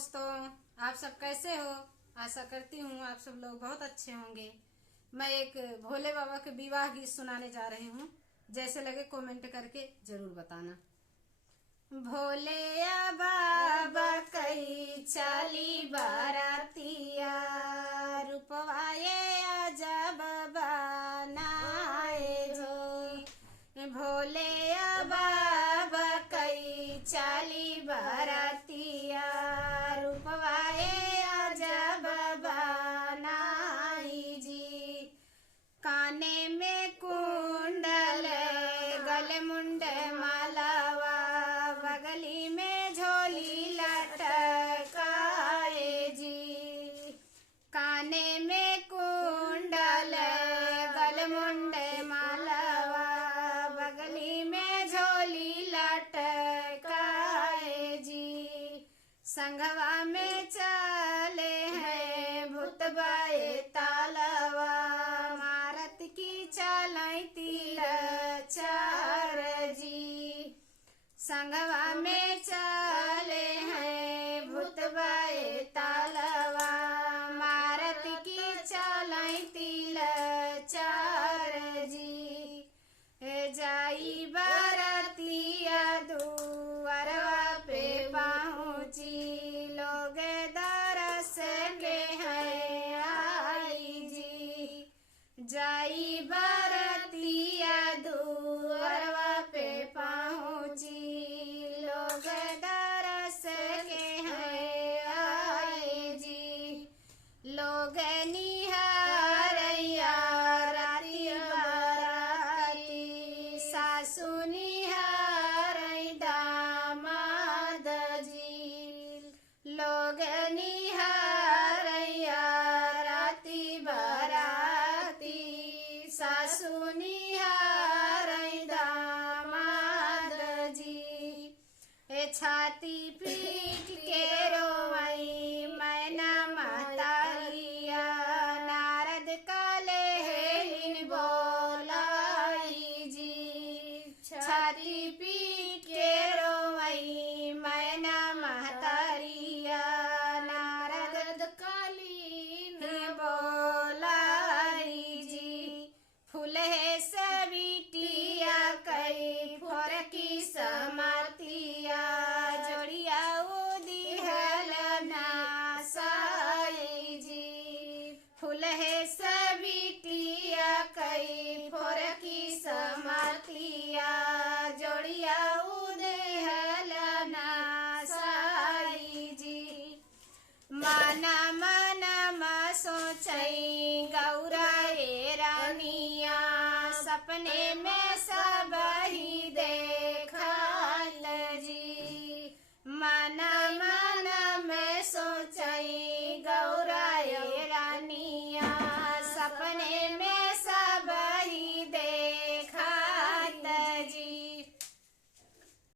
दोस्तों, आप सब कैसे हो। आशा करती हूँ आप सब लोग बहुत अच्छे होंगे। मैं एक भोले बाबा के विवाह गीत सुनाने जा रही हूँ। जैसे लगे कमेंट करके जरूर बताना। भोले बाबा कई चाली बारातिया, रूपवाए आजा बाबा नाए जो। भोले बाबा कई चाली बारातिया, रूपवाए आजा बाबा नाई जी। काने में कुंडल गले मुंड मालावा, बगली में झोली लटकाए जी। काने में कुंडल गले मुंड मालावा, बगली में झोली लटकाए जी। संघवा में चले हैं भूतबाए तालवा, मारत की चलाई तिल चार जी। संघवा में चले हैं भूतबाए तालवा, मारत की चलाई तिल चार जी। जाई बारातिया दुआरवा पे पहुँची, लोग दरस के हैं आई जी। जाई बारातिया दुआरवा पे पहुँची, लोग दरस के हैं आई जी। लोग निहारैया राती बाराती, सासु निहारै दामाद जी। लोग निहारैया राती बाराती, सासु निहारै दामाद जी। छाती पीट के रोवई मैना महतारिया, नारद काले हेलिन बोलाई जी। छाती पीट के रोवई मैना महतारिया, नारद कालीन बोलाई जी। फूले सबिटिया कई फोर की समातिया, जोड़िया उदिहल नासाई जी। फूले सबिटिया कई फोर की समातिया, जोड़िया उदिहल नासाई जी। माना माना सोचई गौराए रानिया, सपने में सब ही देखल जी। माना माना में सोचई गौराए रानिया, सपने में